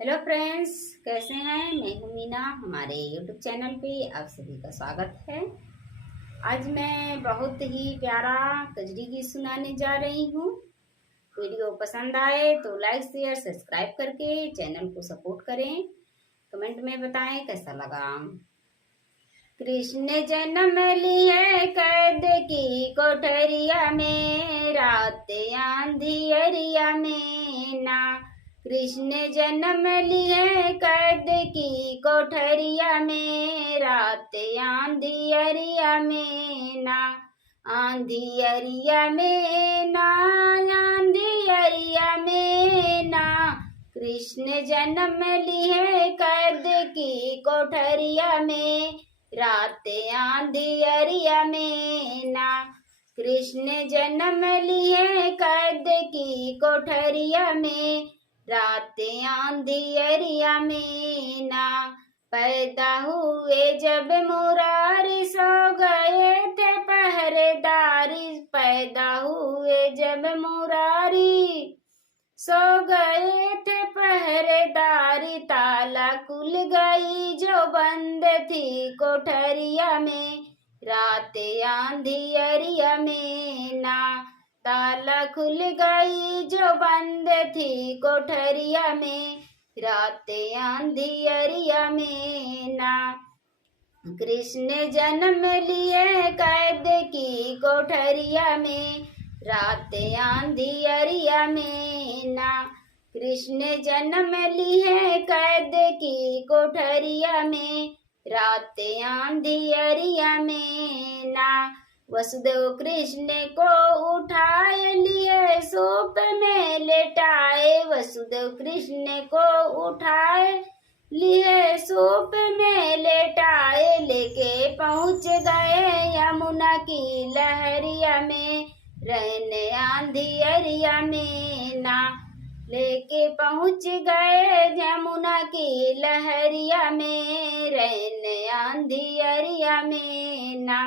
Hello friends, कैसे हैं। मैं हूं मीना। हमारे यूट्यूब चैनल पे आप सभी का स्वागत है। आज मैं बहुत ही प्यारा कजरी गीत सुनाने जा रही हूँ। वीडियो पसंद आए तो लाइक शेयर सब्सक्राइब करके चैनल को सपोर्ट करें। कमेंट में बताएं कैसा लगा। कृष्ण जन्म लिए कैद की कोठरिया में, रात अंधियरिया में ना। कृष्ण जन्म लिए कैद की कोठरिया में, रात अंधियरिया में ना। अंधियरिया में ना, अंधियरिया में ना। कृष्ण जन्म लिए कैद की कोठरिया में, रात अंधियरिया में ना। कृष्ण जन्म लिए कैद की कोठरिया में, रात अंधियरिया में ना। पैदा हुए जब मुरारी, सो गए थे पहरेदारी। पैदा हुए जब मुरारी, सो गए थे पहरेदारी। ताला खुल गई जो बंद थी कोठरिया में, रात अंधियरिया में ना। ताला खुल गई जो बंद थी कोठरिया में, रात अंधियरिया में ना। कृष्ण जन्म लिए कैद की कोठरिया में, रात अंधियरिया में ना। कृष्ण जन्म लिए कैद की कोठरिया में, रात अंधियरिया में ना। वसुदेव कृष्ण को उठाए लिए सूप में लेटाए। वसुदेव कृष्ण को उठाए लिए सूप में लेटाए। लेके पहुँच गए यमुना की लहरिया में, रहने अंधियरिया में ना। लेके पहुँच गए यमुना की लहरिया में, रहने अंधियरिया में ना।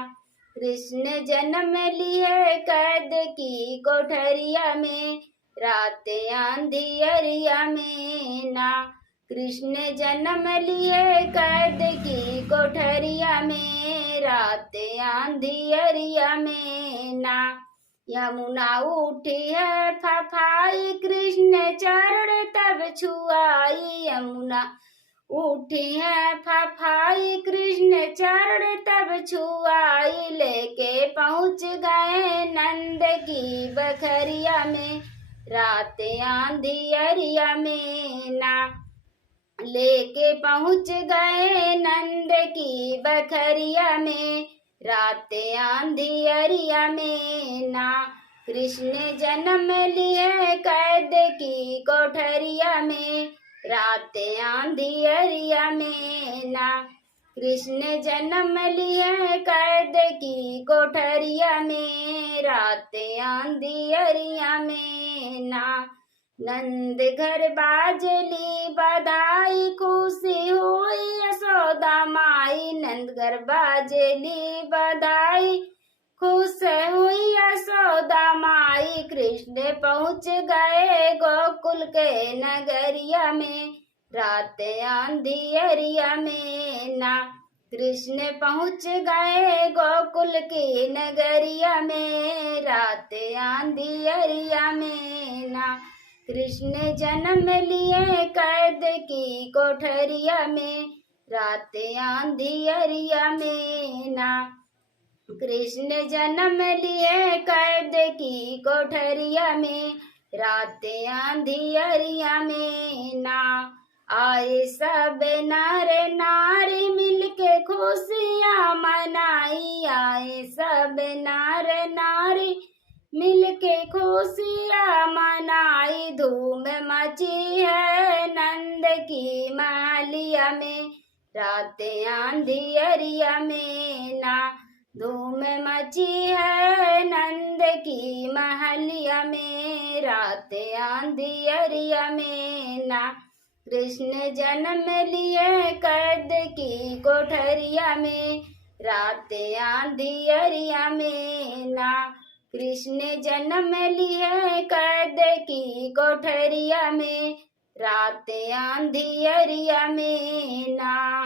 कृष्ण जन्म लिए कैद की कोठरिया में, रात अंधियरिया में ना। कृष्ण जन्म लिए कैद की कोठरिया में, रात अंधियरिया में ना। यमुना उठी है फफाई, कृष्ण चरण तब छुआई। यमुना उठी है फफाई, कृष्ण चरण तब छुआई। लेके पहुँच गए नंद की बखरिया में, रात अंधियरिया में ना। लेके पहुँच गए नंद की बखरिया में, रात अंधियरिया में ना। कृष्ण जन्म लिए कैद की कोठरिया में, रात अंधियरिया में ना। कृष्ण जन्म लिए कैद की कोठरिया में, रात अंधियरिया में ना। नंद घर बाजली बधाई, खुशी हुई यशोदा माई। नंद घर बाजली बधाई, खुश हुई यशोदा माई। कृष्ण पहुँच गए गोकुल के नगरिया में, रात अंधियरिया में ना। कृष्ण पहुँच गए गोकुल की नगरिया में, रात अंधियरिया में ना। कृष्ण जन्म लिए कैद की कोठरिया में, रात अंधियरिया में ना। कृष्ण जन्म लिए कैद की कोठरिया में, रात अंधियरिया में ना। आए सब नर नारी मिलके खुशियाँ मनाई। आए सब नर नारी मिलके खुशियाँ मनाई। धूम मची है नंद की महलिया में, रात अंधियरिया में ना। धूम मची है नंद की महलिया में, रात अंधियरिया में ना। कृष्ण जन्म लिए कैद की कोठरिया में, रात अंधियरिया में ना। कृष्ण जन्म लिए कैद की कोठरिया में, रात अंधियरिया में ना